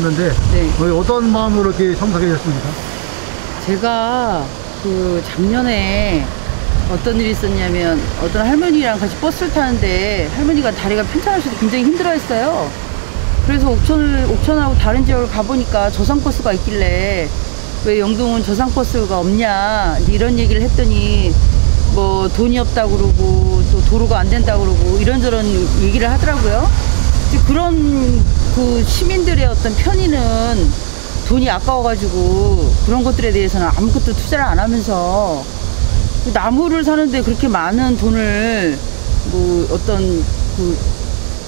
하셨는데 네. 어떤 마음으로 이렇게 참석해 주셨습니까? 제가 그 작년에 어떤 일이 있었냐면 어떤 할머니랑 같이 버스를 타는데 할머니가 다리가 편찮으셔서 굉장히 힘들어했어요. 그래서 옥천하고 다른 지역을 가보니까 저상버스가 있길래 왜 영동은 저상버스가 없냐 이런 얘기를 했더니 뭐 돈이 없다고 그러고 또 도로가 안 된다고 그러고 이런저런 얘기를 하더라고요. 그런 그 시민들의 어떤 편의는 돈이 아까워가지고 그런 것들에 대해서는 아무것도 투자를 안 하면서 나무를 사는데 그렇게 많은 돈을 뭐 어떤 그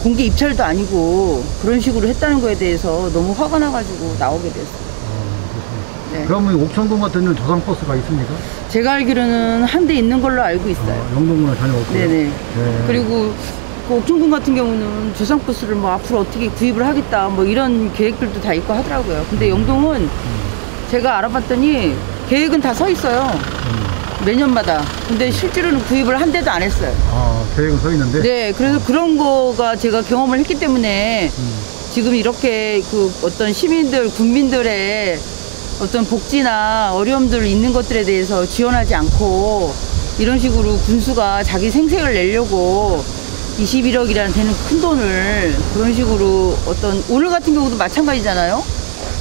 공개 입찰도 아니고 그런 식으로 했다는 거에 대해서 너무 화가 나가지고 나오게 됐어요. 네. 그러면 옥천군 같은 데는 저상버스가 있습니까? 제가 알기로는 한 대 있는 걸로 알고 있어요. 영동군은 전혀 없고요. 네네. 네. 그리고 그 옥천군 같은 경우는 저상버스를 뭐 앞으로 어떻게 구입을 하겠다 뭐 이런 계획들도 다 있고 하더라고요. 근데 영동은 제가 알아봤더니 계획은 다 서 있어요. 매년마다. 근데 실제로는 구입을 한 대도 안 했어요. 아, 계획은 서 있는데? 네, 그래서 그런 거가 제가 경험을 했기 때문에 지금 이렇게 그 어떤 시민들, 국민들의 어떤 복지나 어려움들 있는 것들에 대해서 지원하지 않고 이런 식으로 군수가 자기 생색을 내려고 21억이라는 되는 큰 돈을 그런 식으로 어떤 오늘 같은 경우도 마찬가지잖아요.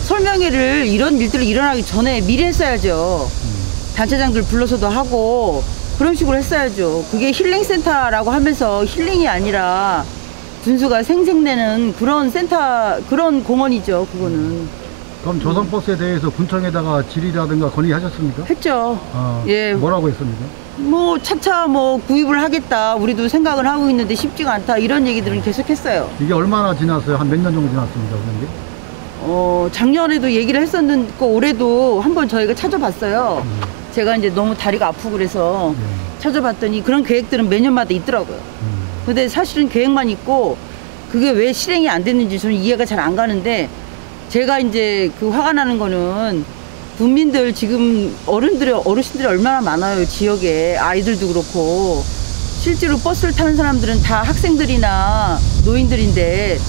설명회를 이런 일들이 일어나기 전에 미리 했어야죠. 단체장들 불러서도 하고 그런 식으로 했어야죠. 그게 힐링센터라고 하면서 힐링이 아니라 군수가 생색내는 그런 센터, 그런 공원이죠. 그거는. 그럼 저상버스에 대해서 군청에다가 질의라든가 건의하셨습니까? 했죠. 예. 뭐라고 했습니까? 뭐 차차 뭐 구입을 하겠다. 우리도 생각을 하고 있는데 쉽지가 않다. 이런 얘기들은 계속 했어요. 이게 얼마나 지났어요? 한 몇 년 정도 지났습니까? 그런 게? 작년에도 얘기를 했었는데 올해도 한번 저희가 찾아봤어요. 제가 이제 너무 다리가 아프고 그래서 찾아봤더니 그런 계획들은 매년마다 있더라고요. 근데 사실은 계획만 있고 그게 왜 실행이 안 됐는지 저는 이해가 잘 안 가는데 제가 이제 그 화가 나는 거는 국민들 지금 어르신들이 얼마나 많아요. 지역에 아이들도 그렇고 실제로 버스를 타는 사람들은 다 학생들이나 노인들인데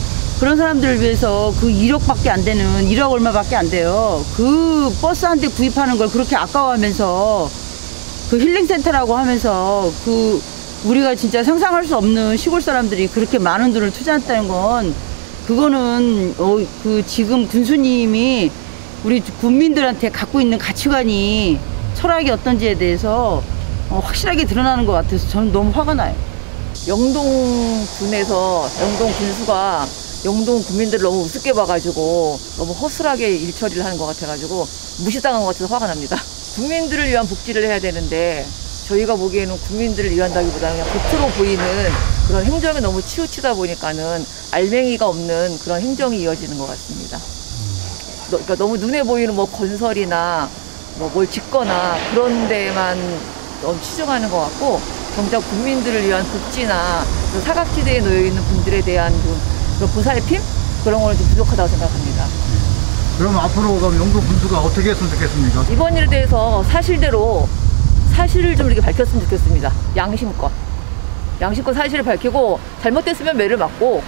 그런 사람들을 위해서 그 1억밖에 안 되는 1억 얼마밖에 안 돼요. 그 버스 한 대 구입하는 걸 그렇게 아까워하면서 그 힐링센터라고 하면서 그 우리가 진짜 상상할 수 없는 시골 사람들이 그렇게 많은 돈을 투자했다는 건 그거는 그 지금 군수님이 우리 국민들한테 갖고 있는 가치관이 철학이 어떤지에 대해서 확실하게 드러나는 것 같아서 저는 너무 화가 나요. 영동군에서 영동 군수가 영동 국민들을 너무 우습게 봐가지고 너무 허술하게 일 처리를 하는 것 같아가지고 무시당한 것 같아서 화가 납니다. 국민들을 위한 복지를 해야 되는데 저희가 보기에는 국민들을 위한다기보다는 그냥 겉으로 보이는 그런 행정에 너무 치우치다 보니까는 알맹이가 없는 그런 행정이 이어지는 것 같습니다. 그러니까 너무 눈에 보이는 뭐 건설이나 뭐 뭘 짓거나 그런 데만 너무 치중하는 것 같고 정작 국민들을 위한 복지나 사각지대에 놓여 있는 분들에 대한 그 보살핌? 그런 거는 좀 부족하다고 생각합니다. 그럼 앞으로 그럼 영동 군수가 어떻게 했으면 좋겠습니까? 이번 일에 대해서 사실대로 사실을 좀 이렇게 밝혔으면 좋겠습니다. 양심껏 사실을 밝히고 잘못됐으면 매를 맞고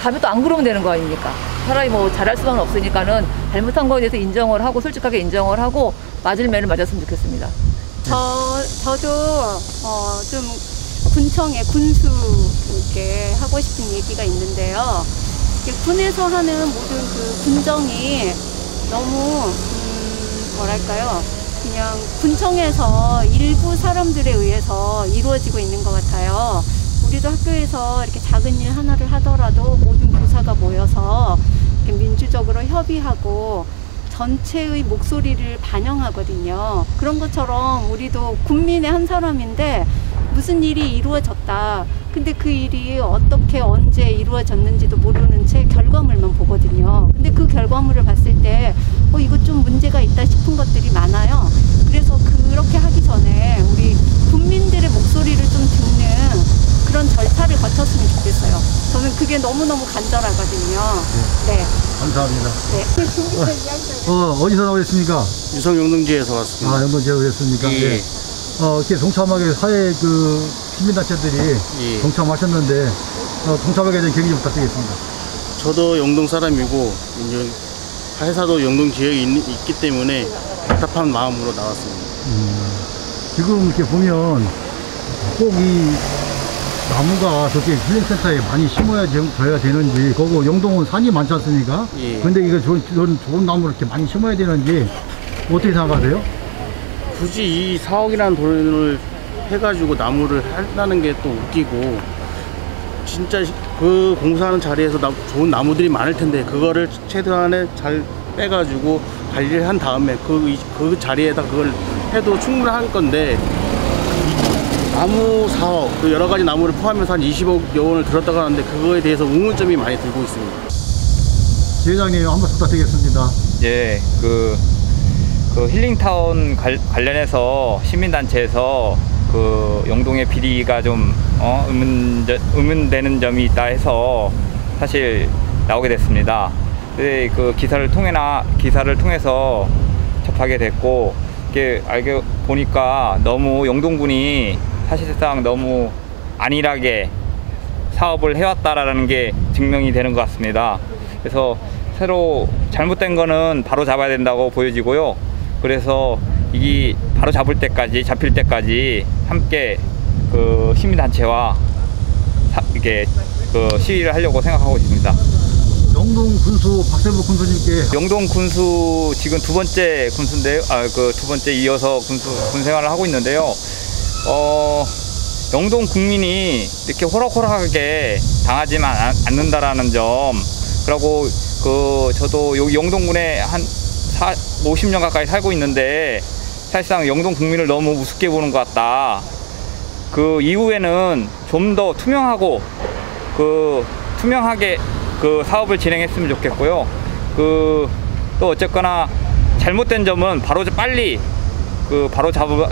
다음에 또 안 그러면 되는 거 아닙니까? 차라리 뭐 잘할 수는 없으니까는 잘못한 거에 대해서 인정을 하고 솔직하게 인정을 하고 맞을 매를 맞았으면 좋겠습니다. 저도 좀 군청의 군수께 하고 싶은 얘기가 있는데요. 군에서 하는 모든 그 군정이 너무 뭐랄까요? 그냥 군청에서 일부 사람들에 의해서 이루어지고 있는 것 같아요. 우리도 학교에서 이렇게 작은 일 하나를 하더라도 모든 교사가 모여서 이렇게 민주적으로 협의하고 전체의 목소리를 반영하거든요. 그런 것처럼 우리도 국민의 한 사람인데 무슨 일이 이루어졌다. 근데 그 일이 어떻게 언제 이루어졌는지도 모르는 채 결과물만 보거든요. 근데 그 결과물을 봤을 때 이거 좀 문제가 있다 싶은 것들이 많아요. 그래서 그렇게 하기 전에 우리 국민들의 목소리를 좀 듣는 그런 절차를 거쳤으면 좋겠어요. 저는 그게 너무너무 간절하거든요. 네. 네. 감사합니다. 네. 어디서 나오셨습니까? 유성 영동지에서 왔습니다. 아, 영동지에서 오셨습니까? 예. 네. 이렇게 동참하게 사회 시민단체들이 예. 동참하셨는데 동참하게 된 계기 좀 부탁드리겠습니다. 저도 영동 사람이고 이제 회사도 영동 지역에 있기 때문에 답답한 마음으로 나왔습니다. 지금 이렇게 보면 꼭 이 나무가 저렇게 힐링센터에 많이 심어져야 되는지, 거기 영동은 산이 많지 않습니까? 예. 근데 이거 좋은 나무를 이렇게 많이 심어야 되는지 어떻게 생각하세요? 굳이 이 4억이라는 돈을 해가지고 나무를 한다는 게 또 웃기고, 진짜 그 공사하는 자리에서 좋은 나무들이 많을 텐데 그거를 최대한에 잘 빼가지고 관리를 한 다음에 그 자리에다 그걸 해도 충분할 건데, 나무 4억, 그 여러 가지 나무를 포함해서 한 20억 원을 들었다고 하는데 그거에 대해서 의문점이 많이 들고 있습니다. 지회장님 한 말씀 부탁드리겠습니다. 예, 그 힐링타운 관련해서 시민단체에서 그 영동의 비리가 좀 의문되는 점이 있다 해서 사실 나오게 됐습니다. 근데 그 기사를 통해서 접하게 됐고, 이렇게 알게 보니까 너무 영동군이 사실상 너무 안일하게 사업을 해왔다라는 게 증명이 되는 것 같습니다. 그래서 새로 잘못된 거는 바로 잡아야 된다고 보여지고요. 그래서 이게 바로 잡힐 때까지 함께 그 시민단체와 이게 그 시위를 하려고 생각하고 있습니다. 영동 군수 박세부 군수님께 영동 군수 지금 두 번째 군수인데요. 그 두 번째 이어서 군 생활을 하고 있는데요. 영동 국민이 이렇게 호락호락하게 당하지만 않는다라는 점, 그리고 저도 여기 영동군에 한 50년 가까이 살고 있는데 사실상 영동 국민을 너무 우습게 보는 것 같다. 그 이후에는 좀 더 투명하게 그 사업을 진행했으면 좋겠고요. 또 어쨌거나 잘못된 점은 빨리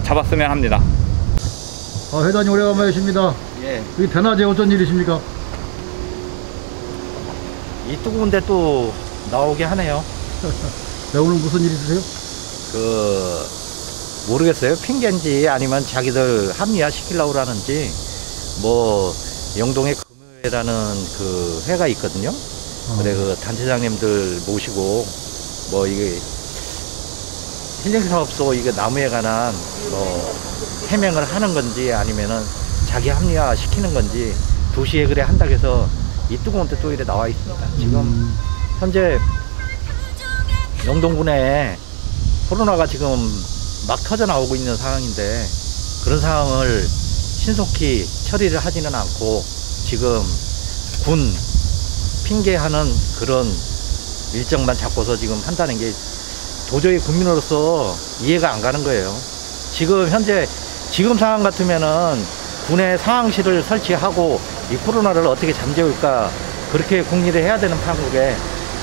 잡았으면 합니다. 회장님 오래간만이십니다. 예, 이 대낮에 어쩐 일이십니까? 이 뜨거운데 또 나오게 하네요. 네, 오늘 무슨 일 있으세요? 모르겠어요. 핑계인지 아니면 자기들 합리화 시키려고 하는지, 뭐 영동에 금요회라는 그 회가 있거든요. 그래 그 단체장님들 모시고 뭐 이게 힐링사업소 이게 나무에 관한 뭐 해명을 하는 건지 아니면은 자기 합리화 시키는 건지, 도시에 그래 한다고 해서 이 뜨거운 데 또 이래 나와 있습니다. 지금 현재 영동군에 코로나가 지금 막 터져 나오고 있는 상황인데, 그런 상황을 신속히 처리를 하지는 않고 지금 군 핑계하는 그런 일정만 잡고서 지금 한다는 게 도저히 국민으로서 이해가 안 가는 거예요. 지금 현재 지금 상황 같으면은 군에 상황실을 설치하고 이 코로나를 어떻게 잠재울까, 그렇게 궁리를 해야 되는 판국에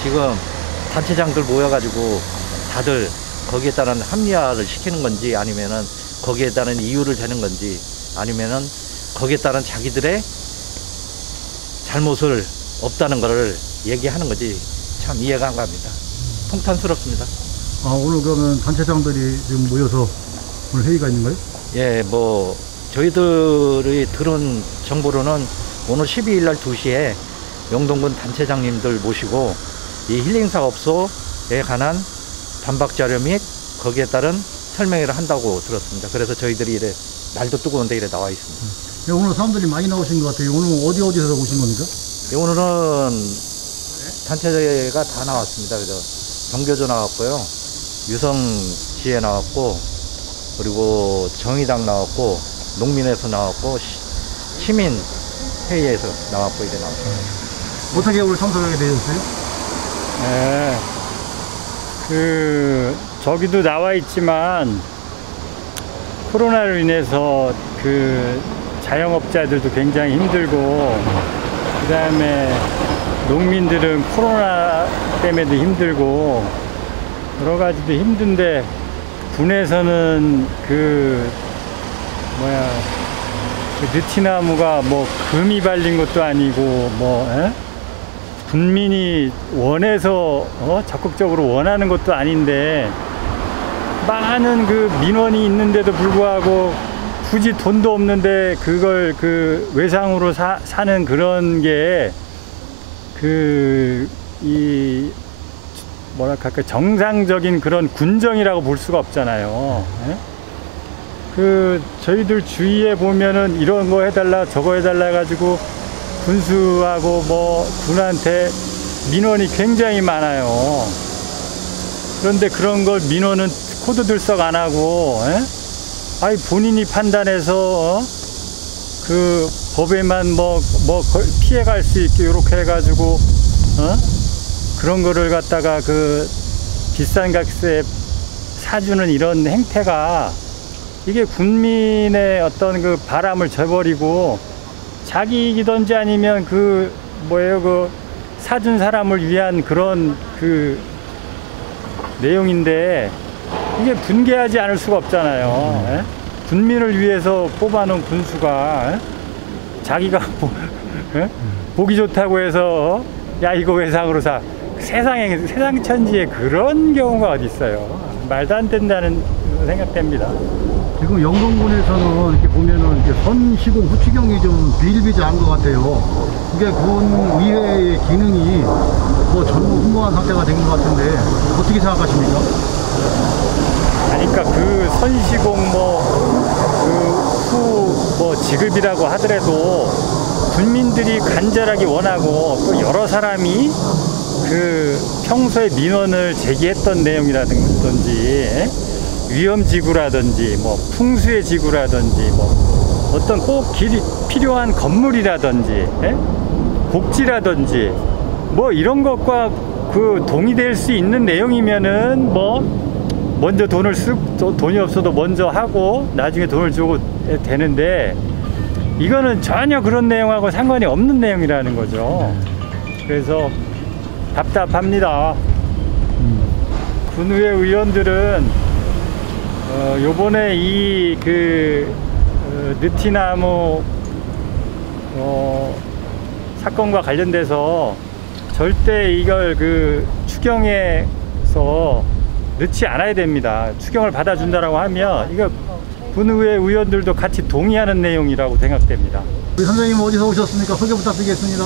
지금 단체장들 모여가지고 다들 거기에 따른 합리화를 시키는 건지, 아니면은 거기에 따른 이유를 대는 건지, 아니면은 거기에 따른 자기들의 잘못을 없다는 것을 얘기하는 거지, 참 이해가 안 갑니다. 통탄스럽습니다. 오늘 그러면 단체장들이 지금 모여서 오늘 회의가 있는 거예요? 예, 뭐 저희들이 들은 정보로는 오늘 12일 날 2시에 영동군 단체장님들 모시고 이 힐링사업소에 관한 반박 자료 및 거기에 따른 설명회를 한다고 들었습니다. 그래서 저희들이 이래 날도 뜨거운데 이래 나와 있습니다. 네, 오늘 사람들이 많이 나오신 것 같아요. 오늘 어디서 오신 겁니까? 예, 오늘은 단체가 다 나왔습니다. 그래서 정교조 나왔고요, 유성시에 나왔고, 그리고 정의당 나왔고, 농민에서 나왔고, 시민회의에서 나왔고 이래 나왔습니다. 어떻게 오늘 참석하게 되셨어요? 네, 저기도 나와 있지만 코로나로 인해서 그 자영업자들도 굉장히 힘들고, 그 다음에 농민들은 코로나 때문에도 힘들고 여러 가지도 힘든데, 군에서는 그 느티나무가 뭐 금이 발린 것도 아니고 군민이 원해서 적극적으로 원하는 것도 아닌데, 많은 그 민원이 있는데도 불구하고 굳이 돈도 없는데 그걸 그 외상으로 사는 그런 게 뭐랄까, 그 정상적인 그런 군정이라고 볼 수가 없잖아요. 예? 저희들 주위에 보면은 이런 거 해달라, 저거 해달라 해가지고 군수하고 뭐 군한테 민원이 굉장히 많아요. 그런데 그런 걸 민원은 코드 들썩 안 하고, 아니 본인이 판단해서 그 법에만 피해갈 수 있게 이렇게 해가지고 그런 거를 갖다가 그 비싼 값에 사주는 이런 행태가 이게 국민의 어떤 그 바람을 저버리고 자기 이익이든지 아니면 그 사준 사람을 위한 그런 그 내용인데 이게 분개하지 않을 수가 없잖아요. 국민을 위해서 뽑아놓은 군수가 자기가 보기 좋다고 해서 야 이거 외상으로 사. 세상 천지에 그런 경우가 어디 있어요. 말도 안 된다는 생각됩니다. 지금 영동군에서는 이렇게 보면은 이렇게 선시공 후추경이 좀 비일비재한 것 같아요. 그게 군의회의 기능이 뭐 전부 후무한 상태가 된 것 같은데 어떻게 생각하십니까? 그러니까 그 선시공 지급이라고 하더라도 국민들이 간절하게 원하고 또 여러 사람이 그 평소에 민원을 제기했던 내용이라든지 위험지구라든지 뭐 풍수의 지구라든지 뭐 어떤 꼭 필요한 건물이라든지 복지라든지 뭐 이런 것과 그 동의될 수 있는 내용이면은 뭐 먼저 돈이 없어도 먼저 하고 나중에 돈을 주고 되는데 이거는 전혀 그런 내용하고 상관이 없는 내용이라는 거죠. 그래서 답답합니다. 군의회 의원들은 요번에 이 느티나무 사건과 관련돼서 절대 이걸 추경에서 넣지 않아야 됩니다. 추경을 받아준다라고 하면 이거 군의회 의원들도 같이 동의하는 내용이라고 생각됩니다. 우리 선생님 어디서 오셨습니까? 소개 부탁드리겠습니다.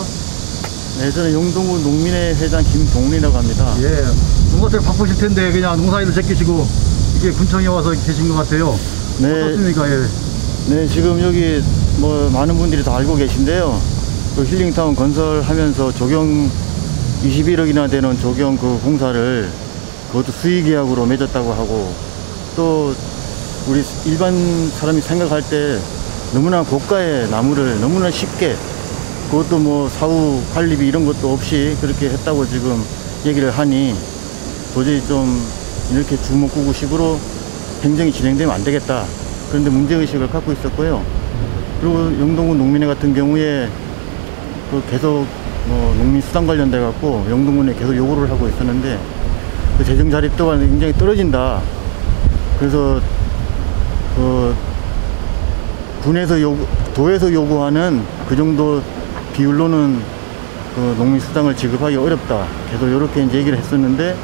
네, 저는 용동군 농민회 회장 김동훈이라고 합니다. 예, 농가들 바쁘실 텐데 그냥 농사일을 제끼시고 이게 군청에 와서 계신 것 같아요. 네, 어떻습니까? 예. 네, 지금 여기 뭐 많은 분들이 다 알고 계신데요. 그 힐링타운 건설하면서 조경 21억이나 되는 조경 그 공사를 그것도 수의계약으로 맺었다고 하고 또 우리 일반 사람이 생각할 때 너무나 고가의 나무를 너무나 쉽게 그것도 뭐 사후 관리비 이런 것도 없이 그렇게 했다고 지금 얘기를 하니 도저히 좀 이렇게 주먹구구식으로 행정이 진행되면 안 되겠다. 그런데 문제의식을 갖고 있었고요. 그리고 영동군 농민회 같은 경우에 그 계속 농민 수당 관련돼 갖고 영동군에 계속 요구를 하고 있었는데 그 재정 자립도가 굉장히 떨어진다. 그래서 그 도에서 요구하는 그 정도 비율로는 그 농민 수당을 지급하기 어렵다. 계속 이렇게 이제 얘기를 했었는데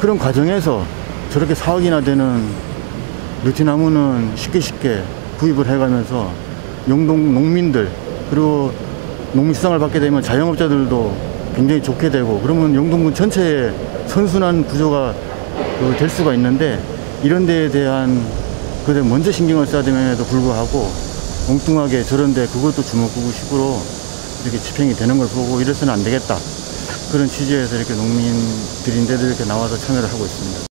그런 과정에서 저렇게 4억이나 되는 느티나무는 쉽게 구입을 해가면서 영동 농민들 그리고 농민 수당을 받게 되면 자영업자들도 굉장히 좋게 되고 그러면 영동군 전체에 선순환 구조가 될 수가 있는데 이런 데에 대한 그들 먼저 신경을 써야 됨에도 불구하고 엉뚱하게 저런데 그것도 주먹구구식으로 이렇게 집행이 되는 걸 보고 이래서는 안 되겠다. 그런 취지에서 이렇게 농민들인데도 이렇게 나와서 참여를 하고 있습니다.